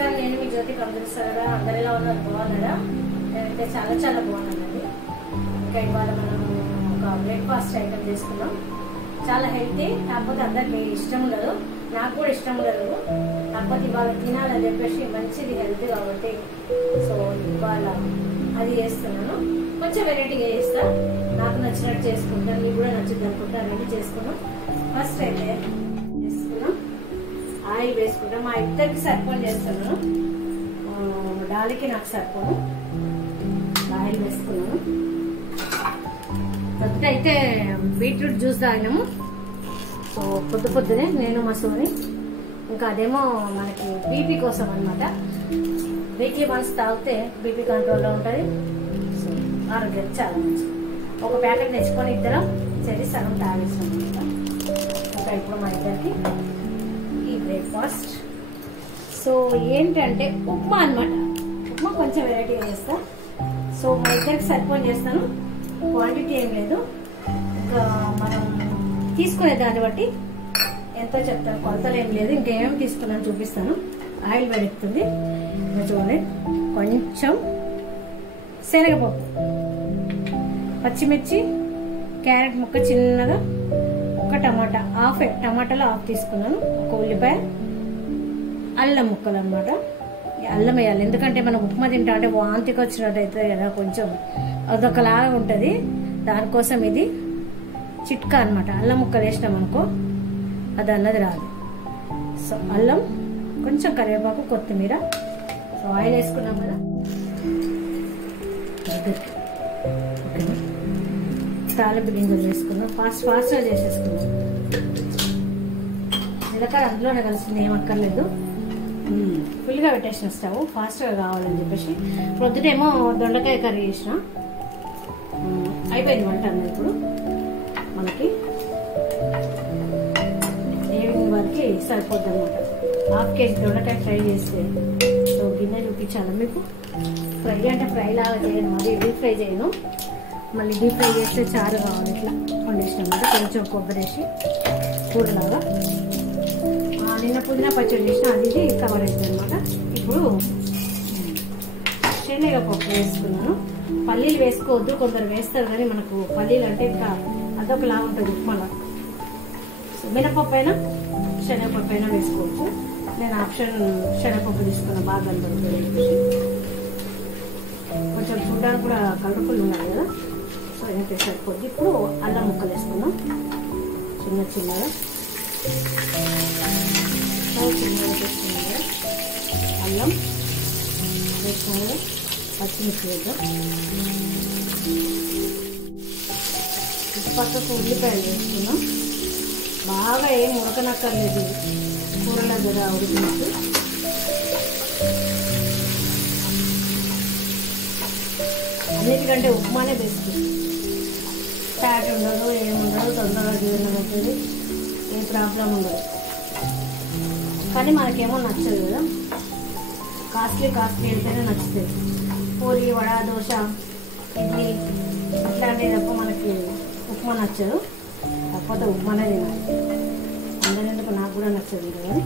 నమస్కారం, నేను మీ జ్యోతి కందులుసారా. అందరు ఎలా ఉన్నారు? బాగున్నారా? నేనైతే చాలా చాలా బాగున్నానండి. ఇంకా ఇవాళ మనం ఒక బ్రేక్ఫాస్ట్ ఐటమ్ చేసుకున్నాం. చాలా హెల్తీ, కాకపోతే అందరికి ఇష్టం ఉండదు, నాకు కూడా ఇష్టం ఉండదు. కాకపోతే ఇవాళ తినాలని చెప్పేసి మంచిది హెల్తీ కాబట్టి సో ఇవాళ అది చేస్తున్నాను. కొంచెం వెరైటీగా చేస్తా, నాకు నచ్చినట్టు చేసుకుంటాను, మీకు కూడా నచ్చింది అనుకుంటా. రెడీ చేసుకున్నాం. ఫస్ట్ అయితే వేసుకున్నాం, ఆయిల్ వేసుకుంటాం. మా ఇద్దరికి సరిపోని చేస్తున్నాను, డాలికి నాకు సరిపోను. ఆయిల్ వేసుకున్నాను. ఫస్ట్ అయితే బీట్రూట్ జ్యూస్ తాగినాము. సో పొద్దునే నేను మా సోని, ఇంకా అదేమో మనకి బీపీ కోసం అనమాట. వీక్లీ వన్స్ తాగితే బీపీ కంట్రోల్లో ఉంటుంది. సో ఆరోగ్యానికి చాలా మంచిది. ఒక ప్యాకెట్ తెచ్చుకొని ఇద్దరం సరే సగం తాగేసాం అనమాట. ఇంకా ఇప్పుడు మా ఇద్దరికి ఈ బ్రేక్ఫాస్ట్. సో ఏంటంటే ఉప్మా అనమాట. ఉప్మా కొంచెం వెరైటీగా చేస్తా. సో మా ఇద్దరికి సరిపోని చేస్తాను. క్వాంటిటీ ఏం లేదు, ఇంకా మనం తీసుకునే దాన్ని బట్టి ఎంతో చెప్తాను, కొలతలు ఏం లేదు. ఇంకేమేమి తీసుకున్నాను చూపిస్తాను. ఆయిల్ వేడెక్కుతుంది. చూడండి, కొంచెం శనగపప్పు, పచ్చిమిర్చి, క్యారెట్ ముక్క చిన్నగా, ఒక టమాటా, టమాటాలో హాఫ్ తీసుకున్నాను, ఒక ఉల్లిపాయ, అల్లం ముక్కలు అనమాట. అల్లం వేయాలి, ఎందుకంటే మనం ఉప్మా తింటా అంటే వాంతికి వచ్చినట్టు అవుతుంది కదా, కొంచెం అదొకలాగా ఉంటుంది. దానికోసం ఇది చిట్కా అనమాట. అల్లం ముక్కలు వేసినాం అనుకో అది అన్నది రాదు. సో అల్లం, కొంచెం కరివేపాకు, కొత్తిమీర. సో ఆయిల్ వేసుకున్నాం కదా, తాలింపు గింజలు వేసుకున్నాం. ఫాస్ట్గా చేసేసుకున్నాం. జీలకర్ర అందులోనే కలిసింది, ఏం అక్కర్లేదు. ఫుల్గా పెట్టేసిన స్టవ్, ఫాస్ట్గా కావాలని చెప్పేసి. పొద్దునేమో దొండకాయ కర్రీ చేసిన, అయిపోయింది వంట అన్నది. ఇప్పుడు మనకి ఈవినింగ్ వరకు సరిపోద్ది అనమాట. హాఫ్ కేజీ దొండకాయ ఫ్రై చేస్తే. సో గిన్నె చూపించాను మీకు. ఫ్రై అంటే ఫ్రై లాగా చేయను, అది డీప్ ఫ్రై చేయను. మళ్ళీ డీప్ ఫ్రై చేస్తే చారు కావాలి. ఇట్లా వండేసినమాట, కొంచెం కొబ్బరి వేసి కూరలాగా. నిన్న పుదీనా పచ్చడి చేసిన, అది కవర్ అవుతుంది అనమాట. ఇప్పుడు శనగపప్పు వేసుకున్నాను. పల్లీలు వేసుకోవద్దు, కొందరు వేస్తారు కానీ మనకు పల్లీలు అంటే ఇంకా అదొకలా ఉంటుంది ఉప్మాలా. మినపప్పు అయినా శనగపప్పు అయినా వేసుకోవచ్చు. నేను ఆప్షన్ శనగపప్పు తీసుకున్నా, బాగా కనబడుతుంది. కొంచెం చూడడానికి కూడా కలర్ఫుల్ ఉండాలి కదా, సో అయితే సరిపోద్ది. ఇప్పుడు అల్లం ముక్కలు వేసుకున్నాం, చిన్నగా వేసుకున్నాం కదా. అల్లం వేసుకున్నాం కదా, పచ్చిమిర్చి వేద్దాం. పక్కకు ఉల్లిపాయలు వేసుకున్నాం. బాగా ఏం ఉడకనక్కర్లేదు, కూరలో కదా ఉడికినట్టు. అన్నిటికంటే ఉప్మానే బెస్ట్. ఫ్యాట్ ఉండదు, ఏముండదు, తొందరగా జీర్ణం అవుతుంది, ఏ ప్రాబ్లం ఉండదు. కానీ మనకేమో నచ్చదు కదా, కాస్ట్లీ వెళ్తేనే నచ్చుతుంది. పూరి, వడ, దోశ, ఇడ్లీ ఇట్లాంటివి తప్ప మనకి ఉప్మా నచ్చదు. కాకపోతే ఉప్మానే తినాలి. అందరెందుకు, నాకు కూడా నచ్చదు కదా,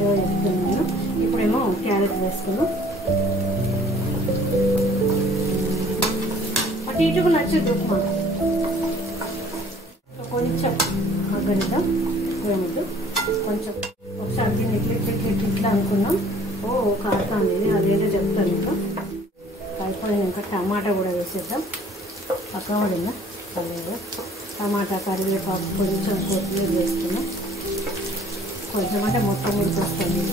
ఏదో చెప్తున్నాను. ఇప్పుడేమో క్యారెట్ వేసుకున్నాం. అటు ఇటుకు నచ్చదు ఉప్మా. కొంచెం మగ్గనిద్దాం, ఏమిటి కొంచెం ఒకసారి దీన్ని ఇట్లా అనుకున్నాం. ఓ కాడుతుంది, అదేంటో చెప్తాను. ఇంకా అయిపోయింది. ఇంకా టమాటా కూడా వేసేద్దాం. పక్కన పడిందా పర్లేదు. టమాటా, కరివేపాకు, కొంచెం కొత్తిమీర వేసుకున్నాం. కొంచెం అంటే మొత్తం ఉడికి వస్తుంది.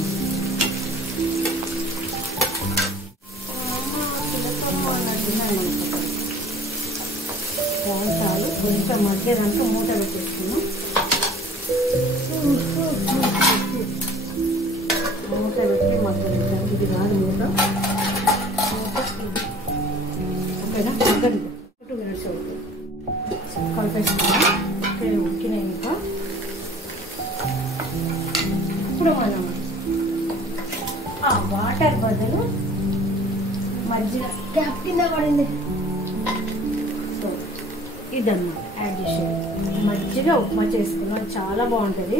చాలు, కొంచెం మధ్యదంతా మూత పెట్టేసుకున్నాం. మూత పెట్టి మగ్గనిద్దాం. ఇది కాదు మూత, ఓకేనా? మగ్గని 2 మినిట్స్ అవుతుంది. కలిపేసుకున్నాం. ఉడికినాయి. ఇంకా ఇప్పుడు మనం ఆ వాటర్ బదులు మజ్జిగ క్యాప్ కింద పడింది. సో ఇదన్నమాట యాడ్ చేసేది. మజ్జిగ ఉప్మా చేసుకున్నాం, చాలా బాగుంటుంది.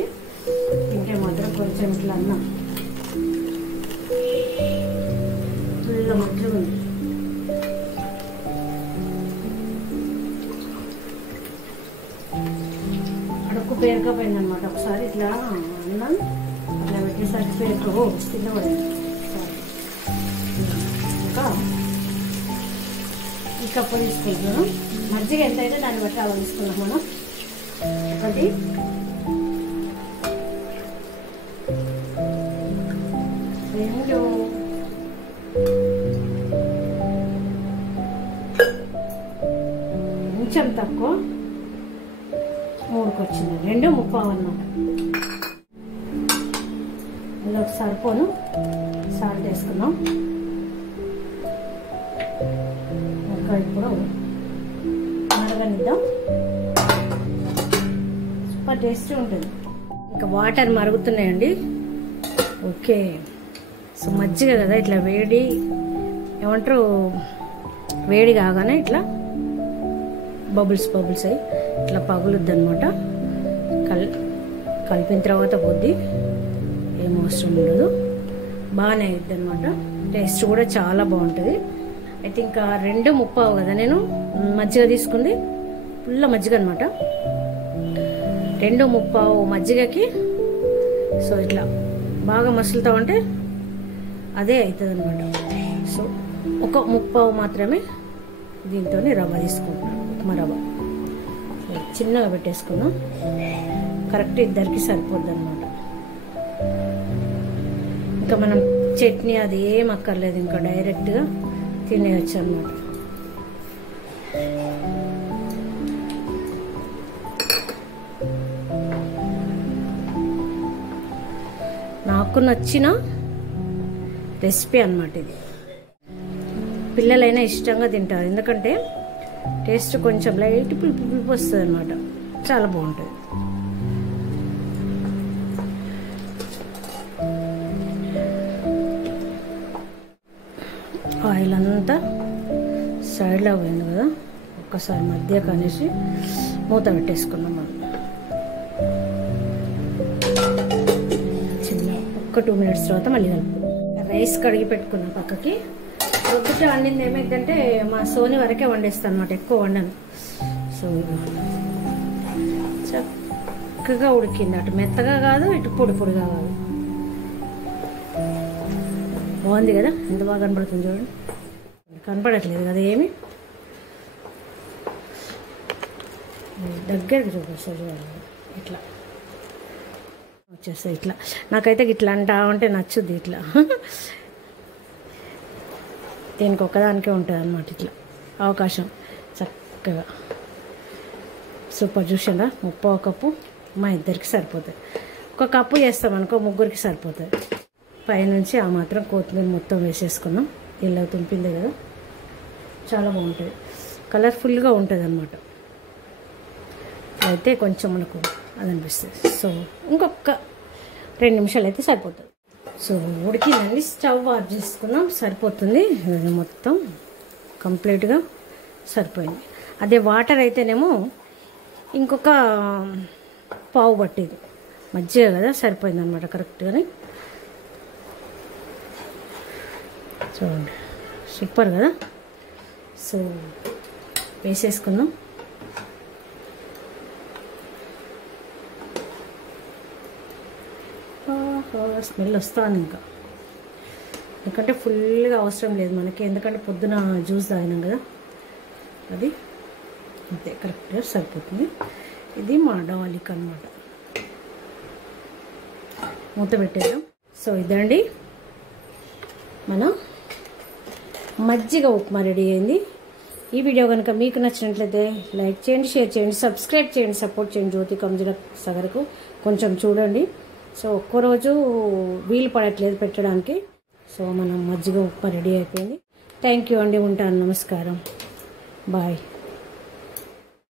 తింటే మాత్రం కొంచెం ఇట్లా అన్నం మంచిగా ఉంది. అడుక్కు పేరుకపోయింది అనమాట. ఒకసారి ఇట్లా అన్నం అట్లా పెట్టేసరికి పేరుకో కింద పడింది. ఇంకా ఈ కప్పు తీసుకుంటున్నాను. మజ్జిగ ఎంత అయితే దాన్ని బట్టి అలా తీసుకున్నాం మనం. ఒకటి, రెండు, కొంచెం తక్కువ, 3కి వచ్చింది, 2:30 అన్నమాట. ఇందులో సరిపోను సాల్ట్ వేసుకున్నాం. ఇంకా ఇప్పుడు మరగనిద్దాం. సూపర్ టేస్టీ ఉంటుంది. ఇంకా వాటర్ మరుగుతున్నాయండి. ఓకే, సో మజ్జిగ కదా ఇట్లా వేడి ఏమంటారు, వేడి కాగానే ఇట్లా బబుల్స్ అయ్యి ఇట్లా పగులుద్ది అనమాట. కలిపిన తర్వాత కొద్ది ఏం అవసరం ఉండదు, బాగానే అయ్యిద్ది అనమాట. టేస్ట్ కూడా చాలా బాగుంటుంది. అయితే ఇంకా 2:30 కదా నేను మజ్జిగ తీసుకుంది, ఫుల్ మజ్జిగ అనమాట. 2:30 మజ్జిగకి సో ఇట్లా బాగా మసులుతా ఉంటే అదే అవుతుంది అనమాట. సో 1:30 మాత్రమే దీంతో రవ్వ తీసుకుంటున్నాను, ఉప్మా రవ్వ. చిన్నగా పెట్టేసుకున్నాం, కరెక్ట్ ఇద్దరికి సరిపోద్ది అనమాట. ఇంకా మనం చట్నీ అది ఏం అక్కర్లేదు, ఇంకా డైరెక్ట్గా తినేయచ్చు అనమాట. నాకు నచ్చిన రెసిపీ అన్నమాట ఇది. పిల్లలైనా ఇష్టంగా తింటారు, ఎందుకంటే టేస్ట్ కొంచెం లైట్ పులుపు వస్తుంది అనమాట. చాలా బాగుంటుంది. ఆయిల్ అంతా సైడ్లో పోయింది కదా, ఒక్కసారి మధ్య కనేసి మూత పెట్టేసుకున్నాం మనం. చిన్న 2 మినిట్స్ తర్వాత మళ్ళీ కలుపుకుందాం. రైస్ కడిగి పెట్టుకున్నాం పక్కకి. రొద్దుట వండింది ఏమైందంటే మా సోని వరకే వండేస్తాను అనమాట, ఎక్కువ వండను. సో చక్కగా ఉడికింది, అటు మెత్తగా కాదు ఇటు పొడిగా కాదు. బాగుంది కదా, ఎంత బాగా కనపడుతుంది చూడండి. కనపడట్లేదు కదా ఏమి, దగ్గరికి చూపిస్తారు చూడండి. ఇట్లా వచ్చేస్తాయి. ఇట్లా నాకైతే ఇట్లా అంటా ఉంటే నచ్చుద్ది. ఇట్లా దీనికి ఒక్కదానికే ఉంటుంది అనమాట ఇట్లా అవకాశం. చక్కగా సూపర్. చూసారా, 30 కప్పు మా ఇద్దరికి సరిపోతుంది. 1 కప్పు చేస్తామనుకో ముగ్గురికి సరిపోతుంది. పైనుంచి ఆ మాత్రం కొత్తిమీర మొత్తం వేసేసుకున్నాం. ఇలా తుంపింది కదా, చాలా బాగుంటుంది, కలర్ఫుల్గా ఉంటుంది అనమాట. అయితే కొంచెం మనకు అది అనిపిస్తుంది. సో ఇంకొక 2 నిమిషాలు అయితే సరిపోతుంది. సో ఉడికిందండి, స్టవ్ ఆఫ్ చేసుకున్నాం, సరిపోతుంది. మొత్తం కంప్లీట్గా సరిపోయింది. అదే వాటర్ అయితేనేమో ఇంకొక పావు పట్టేది, మజ్జిగ కదా సరిపోయింది అనమాట కరెక్ట్గానే. చూడండి సూపర్ కదా. సో వేసేసుకుందాం. స్మెల్ వస్తుంది ఇంకా, ఎందుకంటే ఫుల్గా అవసరం లేదు మనకి, ఎందుకంటే పొద్దున జ్యూస్ తాగినాం కదా, అది అంతే కరెక్ట్గా సరిపోతుంది. ఇది మా డాలిక్ అనమాట. మూత పెట్టేద్దాం. సో ఇదండి మన మజ్జిగ ఉప్మా రెడీ అయింది. ఈ వీడియో కనుక మీకు నచ్చినట్లయితే లైక్ చేయండి, షేర్ చేయండి, సబ్స్క్రైబ్ చేయండి, సపోర్ట్ చేయండి జ్యోతి కంజుల సగరకు. కొంచెం చూడండి. సో ఒక్కరోజు వీలు పడట్లేదు పెట్టడానికి. సో మన మజ్జిగ ఉప్మా రెడీ అయిపోయింది. థ్యాంక్ యూ అండి, ఉంటాను. నమస్కారం, బాయ్.